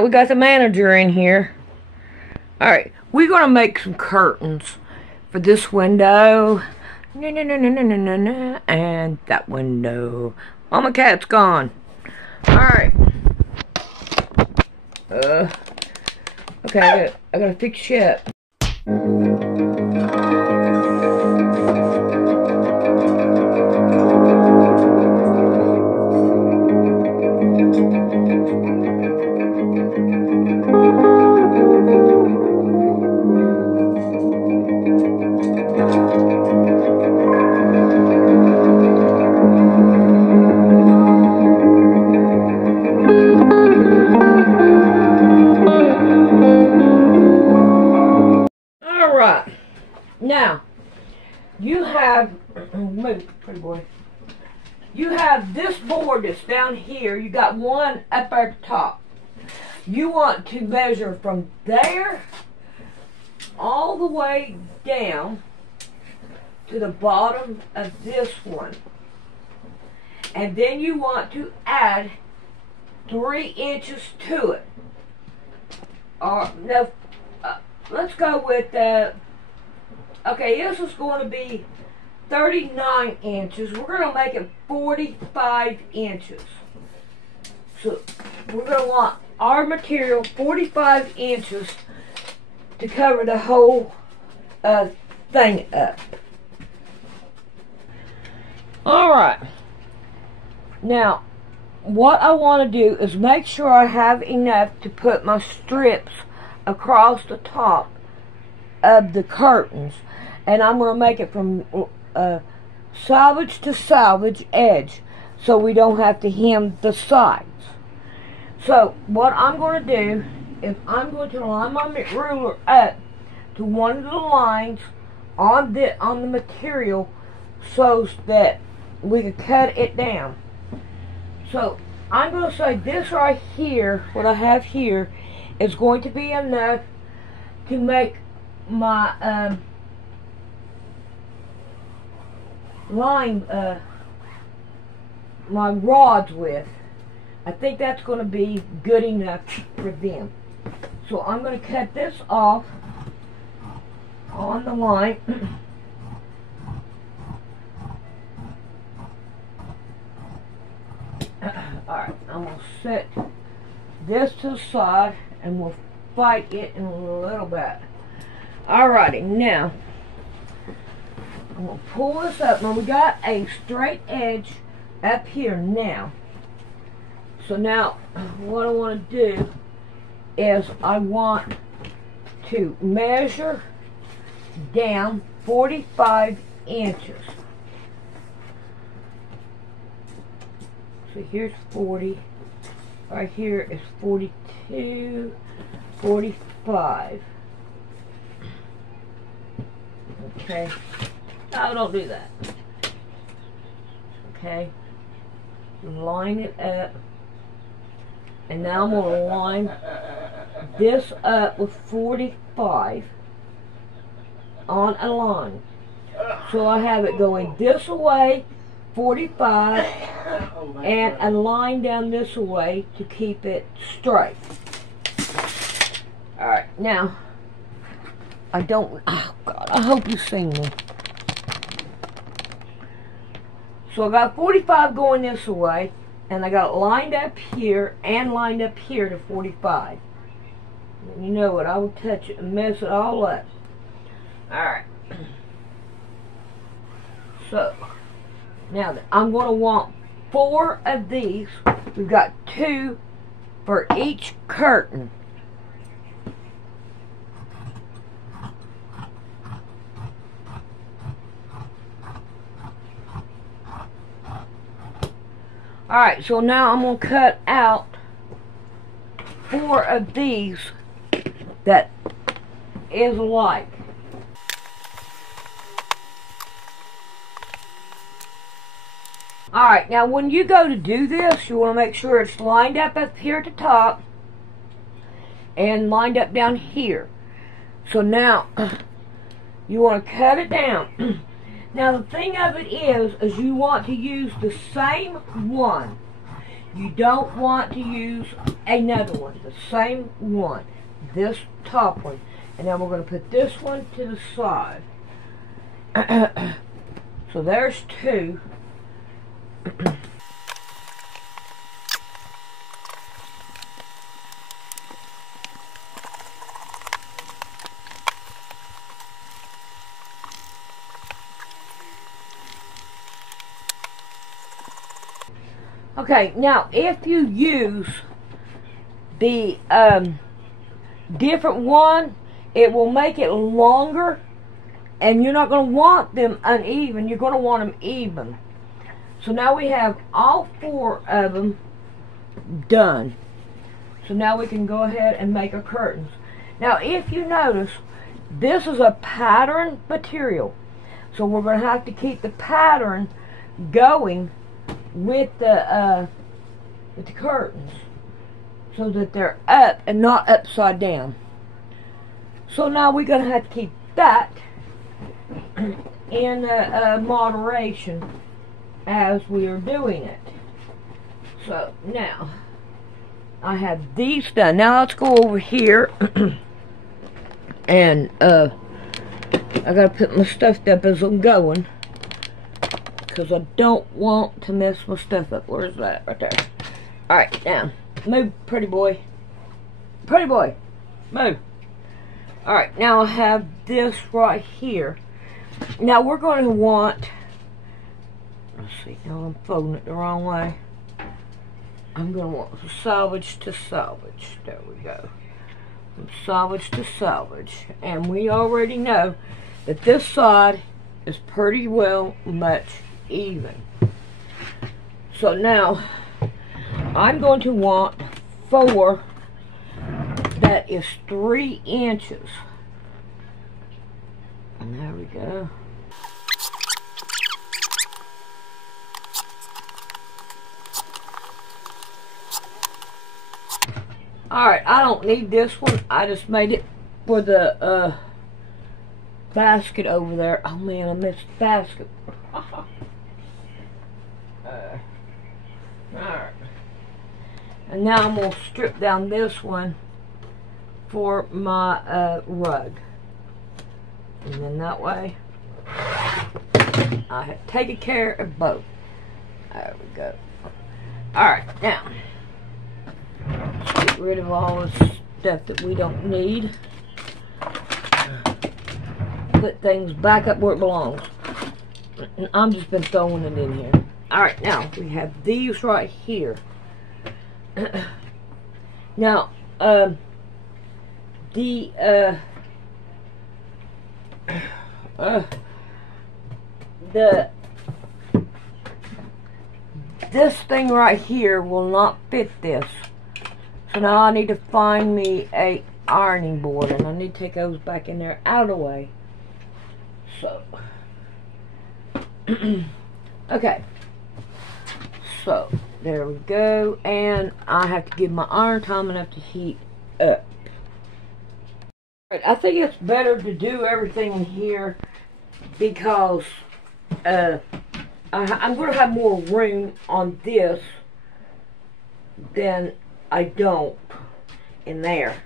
Alright, we got the manager in here. Alright, we're going to make some curtains for this window. And that window. Mama Cat's gone. Alright. Okay, I gotta fix shit. Now, you have, move, pretty boy. You have this board that's down here. You got one up at the top. You want to measure from there all the way down to the bottom of this one. And then you want to add 3 inches to it. No, let's go with okay, this is going to be 39 inches. We're going to make it 45 inches. So we're going to want our material 45 inches to cover the whole thing up. Alright. Now, what I want to do is make sure I have enough to put my strips across the top of the curtains. And I'm going to make it from salvage to salvage edge, so we don't have to hem the sides. So what I'm going to do is I'm going to line my ruler up to one of the lines on the material so that we can cut it down. So I'm going to say this right here, what I have here, is going to be enough to make my my rods with. I think that's going to be good enough for them. So I'm going to cut this off on the line. Alright, I'm going to set this to the side and we'll fight it in a little bit. Alrighty, now I'm going to pull this up. Now we got a straight edge up here now. So now what I want to do is I want to measure down 45 inches. So here's 40. Right here is 42, 45. Okay. No, don't do that. Okay. Line it up. And now I'm going to line this up with 45 on a line. So I have it going this way, 45, and a line down this way to keep it straight. Alright, now, oh God, I hope you see me. So I got 45 going this way, and I got it lined up here and lined up here to 45. And you know what, I will touch it and mess it all up. Alright. So, now I'm going to want 4 of these. We've got 2 for each curtain. Alright, so now I'm going to cut out 4 of these that is alike. Alright, now when you go to do this, you want to make sure it's lined up here at the top and lined up down here. So now, you want to cut it down. Now the thing of it is you want to use the same one. You don't want to use another one, the same one, this top one. And now we're going to put this one to the side. So there's two. Okay, now if you use the different one, it will make it longer, and you're not going to want them uneven. You're going to want them even. So now we have all four of them done. So now we can go ahead and make our curtains. Now if you notice, this is a pattern material. So we're going to have to keep the pattern going with the curtains, so that they're up and not upside down. So now we're going to have to keep that in moderation as we are doing it. So now I have these done. Now let's go over here and I gotta put my stuff up as I'm going, because I don't want to mess my stuff up. Where's that? Right there. Alright, now, move, pretty boy. Pretty boy, move. Alright, now I have this right here. Now we're going to want, let's see, now I'm folding it the wrong way. I'm going to want salvage to salvage. There we go. From salvage to salvage. And we already know that this side is pretty well much even. So now I'm going to want 4 that is 3 inches. And there we go. Alright, I don't need this one. I just made it for the basket over there. Oh man, I missed the basket. Alright. And now I'm going to strip down this one for my rug. And then that way, I have taken care of both. There we go. Alright, now, let's get rid of all this stuff that we don't need. Put things back up where it belongs. I'm just been throwing it in here. Alright, now, we have these right here. Now, this thing right here will not fit this. So now I need to find me a ironing board, and I need to take those back in there out of the way. So, okay. So, there we go, and I have to give my iron time enough to heat up. I think it's better to do everything in here because I'm going to have more room on this than I don't in there.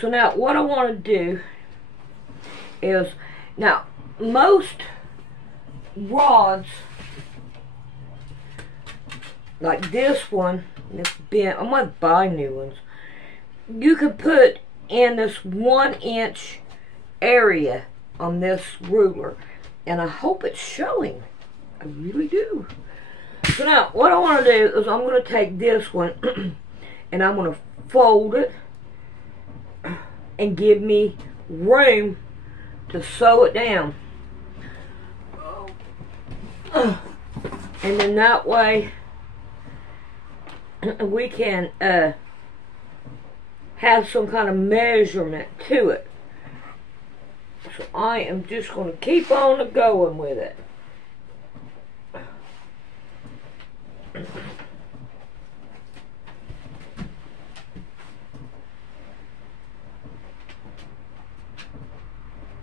So now what I want to do is, now most rods like this one, this bent, I'm going to buy new ones. You could put in this 1-inch area on this ruler, and I hope it's showing. I really do. So now what I want to do is I'm going to take this one and I'm going to fold it and give me room to sew it down. And then that way we can have some kind of measurement to it. So I am just going to keep on going with it.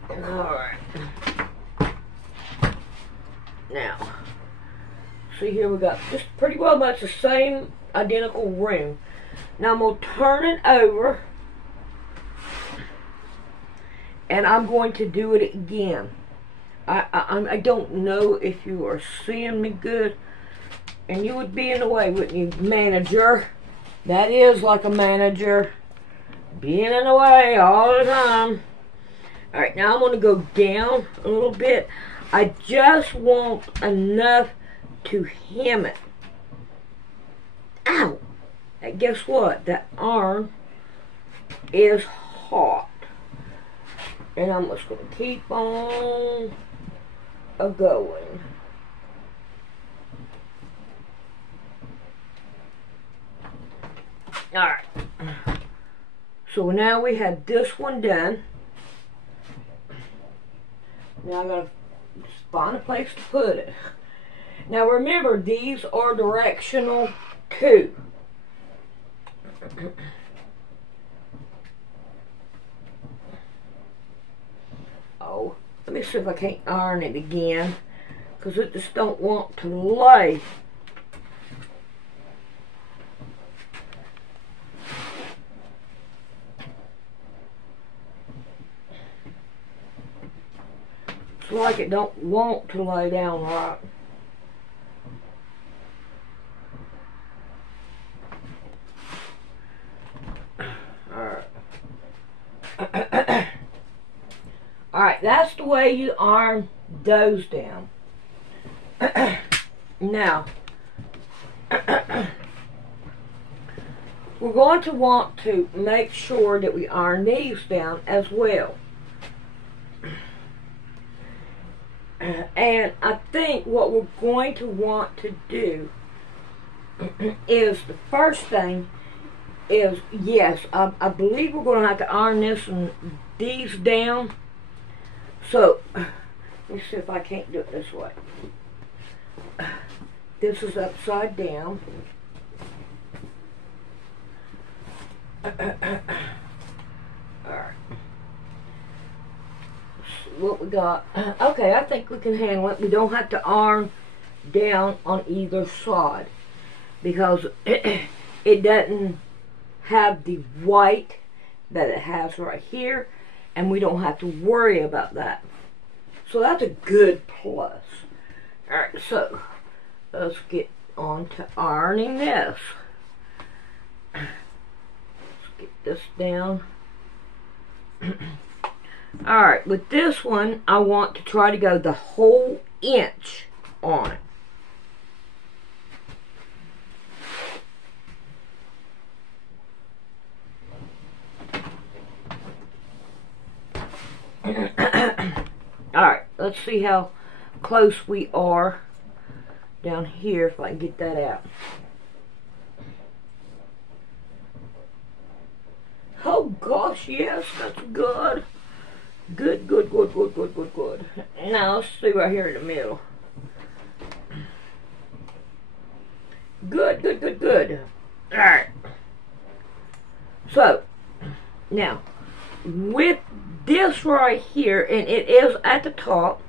Alright. Now, see here we got just pretty well much the same identical room. Now I'm going to turn it over, and I'm going to do it again. I don't know if you are seeing me good, and you would be in the way, wouldn't you, manager? That is like a manager, being in the way all the time. Alright, now I'm going to go down a little bit. I just want enough to hem it. Ow! And guess what? That arm is hot. And I'm just going to keep on going. Alright. So now we have this one done. Now I'm going to find a place to put it. Now remember, these are directional too. Oh, let me see if I can't iron it again, because it just don't want to lay. It's like it don't want to lay down right. Alright, that's the way you iron those down. Now, we're going to want to make sure that we iron these down as well. And I think what we're going to want to do is, the first thing is, yes, I believe we're going to have to iron this and these down. So, let's see if I can't do it this way. This is upside down. Alright. What we got. Okay, I think we can handle it. We don't have to iron down on either side, because it doesn't have the white that it has right here, and we don't have to worry about that. So that's a good plus. Alright, so let's get on to ironing this. Let's get this down. Alright, with this one, I want to try to go the whole inch on it. Alright, let's see how close we are down here, if I can get that out. Oh gosh, yes, that's good. Good, good, good, good, good, good, good. Now let's see right here in the middle. Good, good, good, good. Alright. So, now, with this right here, and it is at the top,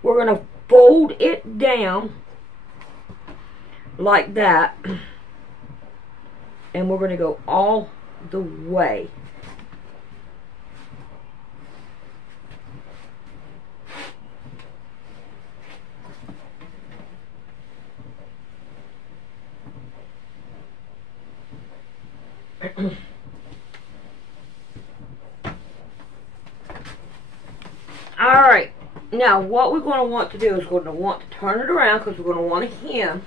we're going to fold it down like that, and we're going to go all the way. Alright, now what we're going to want to do is we're going to want to turn it around, because we're going to want to hem.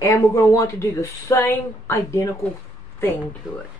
And we're going to want to do the same identical thing to it.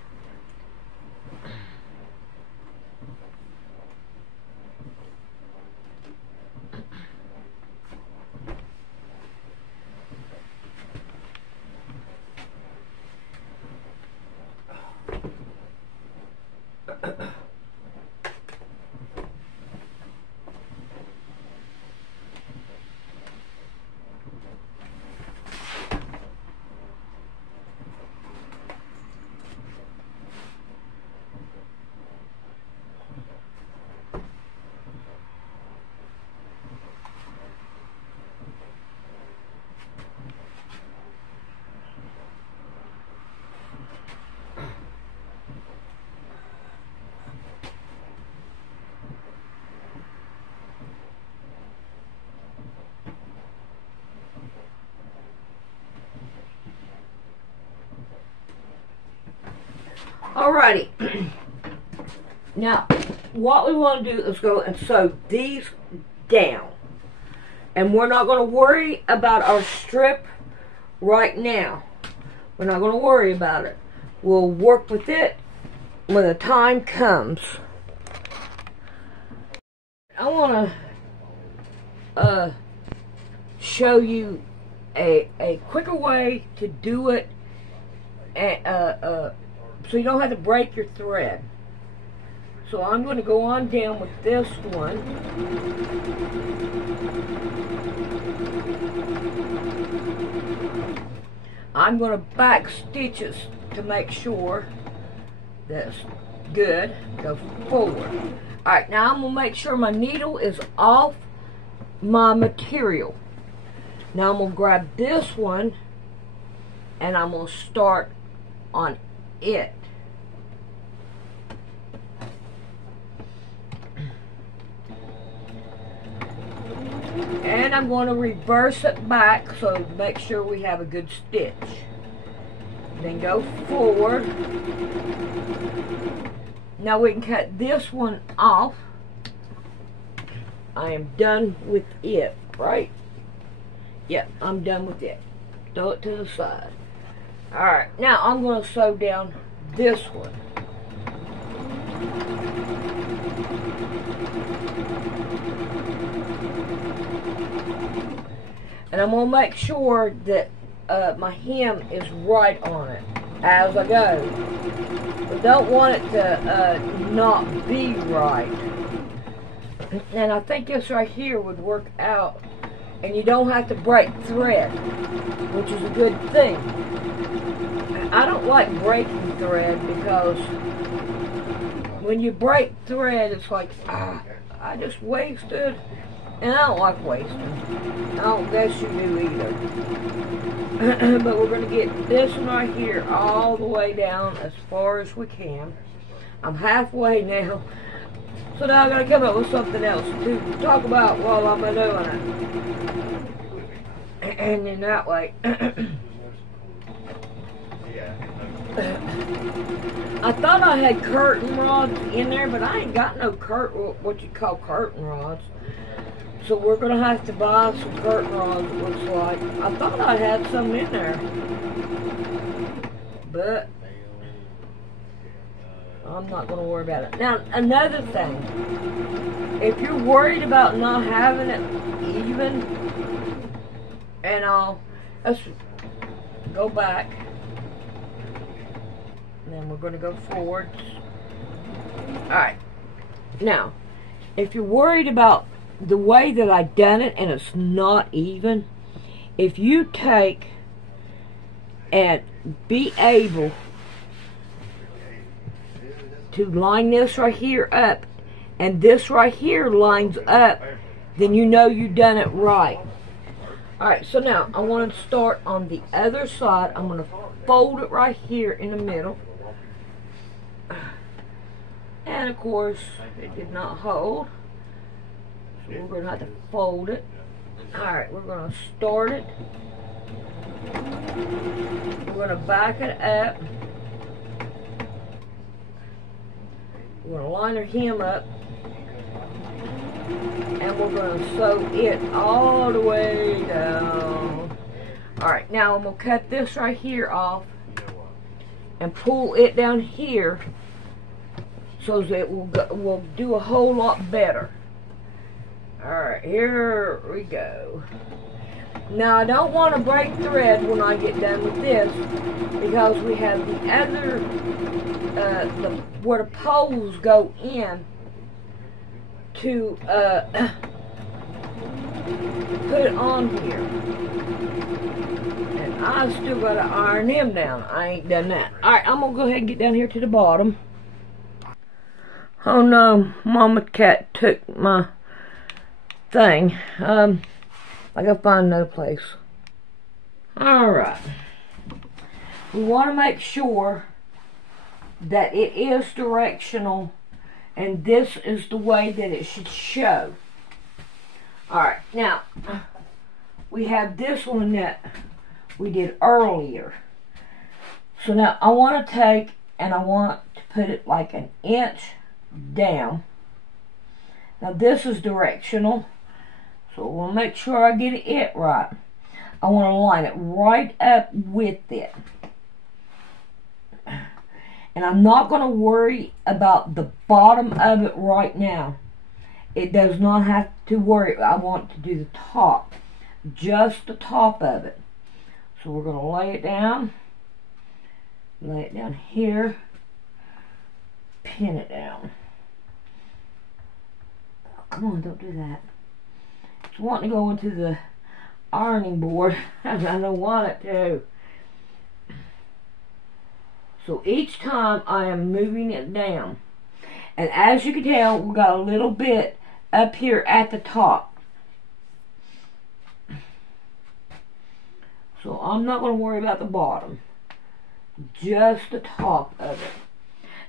Alrighty. Now, what we want to do is go and sew these down. And we're not going to worry about our strip right now. We're not going to worry about it. We'll work with it when the time comes. I want to show you a quicker way to do it so you don't have to break your thread. So I'm going to go on down with this one. I'm going to back stitches to make sure that's good. Go forward. Alright, now I'm going to make sure my needle is off my material. Now I'm going to grab this one and I'm going to start on it. And I'm going to reverse it back so to make sure we have a good stitch. Then go forward. Now we can cut this one off. I am done with it, right? Yep, I'm done with it. Throw it to the side. Alright, now I'm going to sew down this one. And I'm going to make sure that my hem is right on it as I go. I don't want it to not be right. And I think this right here would work out. And you don't have to break thread, which is a good thing. I don't like breaking thread because when you break thread, it's like, I just wasted. And I don't like wasting. I don't guess you do either. But we're going to get this one right here all the way down as far as we can. I'm halfway now. So now I'm going to come up with something else to talk about while I'm doing it. And in that way. I thought I had curtain rods in there, but I ain't got no what you call curtain rods. So we're going to have to buy some curtain rods, it looks like. I thought I had some in there. But I'm not going to worry about it. Now, another thing. If you're worried about not having it even, and let's go back. And then we're going to go forward. Alright. Now, if you're worried about the way that I done it and it's not even, if you take and be able to line this right here up and this right here lines up, then you know you've done it right. Alright, so now I want to start on the other side. I'm going to fold it right here in the middle. And of course, it did not hold. So we're going to have to fold it. Alright, we're going to start it. We're going to back it up. We're going to line our hem up. And we're going to sew it all the way down. Alright, now I'm going to cut this right here off and pull it down here so that it will do a whole lot better. Alright, here we go. Now I don't want to break thread when I get done with this because we have the other, where the poles go in to put it on here. And I still got to iron them down. I ain't done that. Alright, I'm going to go ahead and get down here to the bottom. Oh no, Mama Cat took my thing. I gotta find another place. Alright. We want to make sure that it is directional and this is the way that it should show. Alright, now we have this one that we did earlier. So now I want to take and I want put it like an inch down. Now this is directional, so we'll make sure I get it right. I want to line it right up with it. And I'm not going to worry about the bottom of it right now. It does not have to worry. I want to do the top. Just the top of it. So we're going to lay it down. Lay it down here. Pin it down. Oh, come on, don't do that. It's wanting to go into the ironing board. I don't want it to. So each time I am moving it down. And as you can tell, we got a little bit up here at the top. So I'm not going to worry about the bottom. Just the top of it.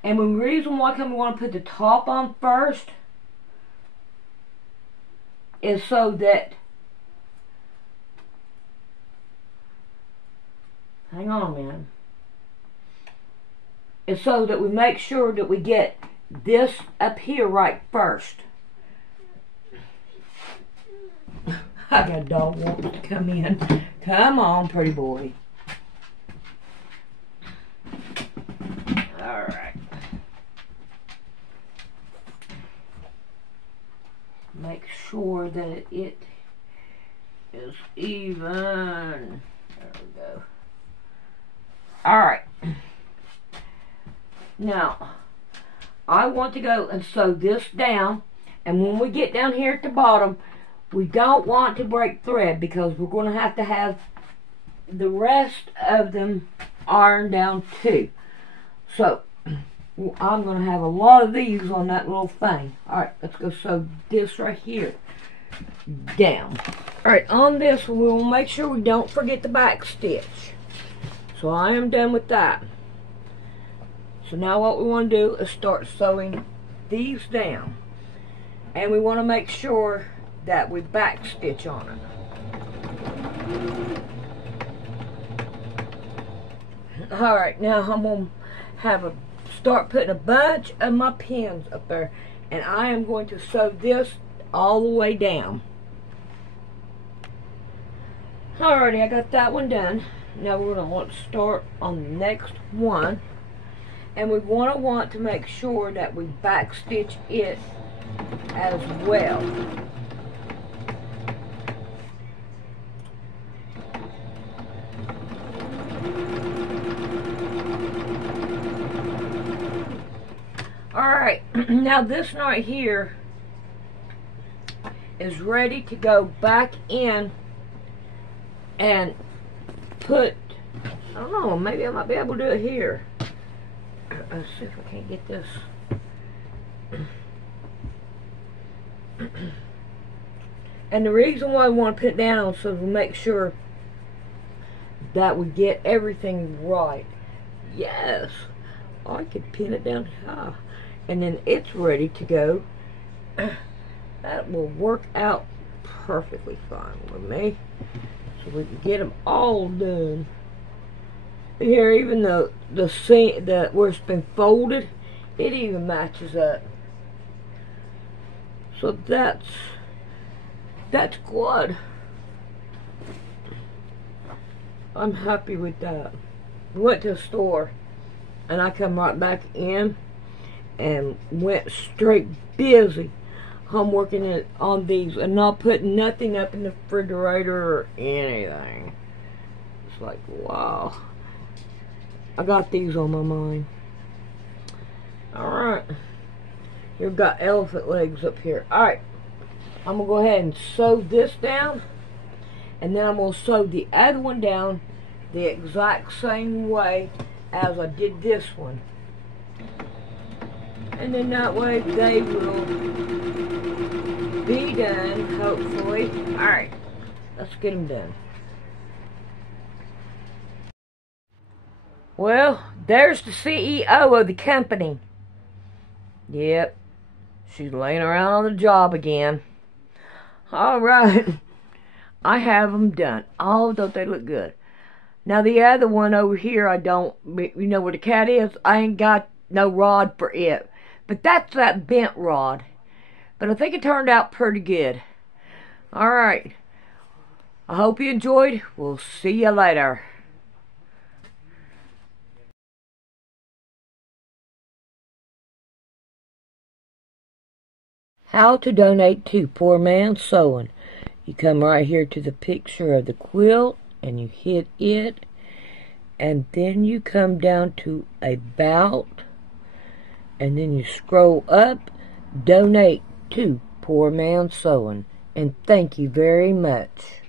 And the reason why we want to put the top on first is so that, hang on man, is so that we make sure that we get this up here right first. I got a dog wanting to come in. Come on, pretty boy. Alright. Make sure that it is even. There we go. Alright. Now, I want to go and sew this down, and when we get down here at the bottom, we don't want to break thread because we're going to have the rest of them ironed down too. So, I'm going to have a lot of these on that little thing. Alright, let's go sew this right here down. Alright, on this we will make sure we don't forget the back stitch. So I am done with that. So now what we want to do is start sewing these down. And we want to make sure that we back stitch on it. Alright, now I'm going to start putting a bunch of my pins up there. And I am going to sew this all the way down. Alrighty, I got that one done. Now we're going to want to start on the next one. And we want to make sure that we back stitch it as well. Alright, now this right here is ready to go back in and put, I don't know, maybe I might be able to do it here. Let's see if I can't get this. And the reason why I want to put it down so we make sure that we get everything right. Yes, I could pin it down high, and then it's ready to go. That will work out perfectly fine with me. So we can get them all done. Here, even the seam that where it's been folded, it even matches up. So that's good. I'm happy with that. We went to the store, and I come right back in and went straight busy. I'm working on these and not putting nothing up in the refrigerator or anything. It's like, wow. I got these on my mind. Alright. You've got elephant legs up here. Alright. I'm going to go ahead and sew this down. And then I'm going to sew the other one down the exact same way as I did this one. And then that way they will be done, hopefully. Alright. Let's get them done. Well, there's the CEO of the company. Yep. She's laying around on the job again. Alright. I have them done. Oh, don't they look good? Now the other one over here, I don't, you know where the cat is? I ain't got no rod for it. But that's that bent rod. But I think it turned out pretty good. Alright. I hope you enjoyed. We'll see you later. How to donate to Poor Man Sewing. You come right here to the picture of the quilt and you hit it, and then you come down to About, and then you scroll up, Donate to Poor Man Sewing, and thank you very much.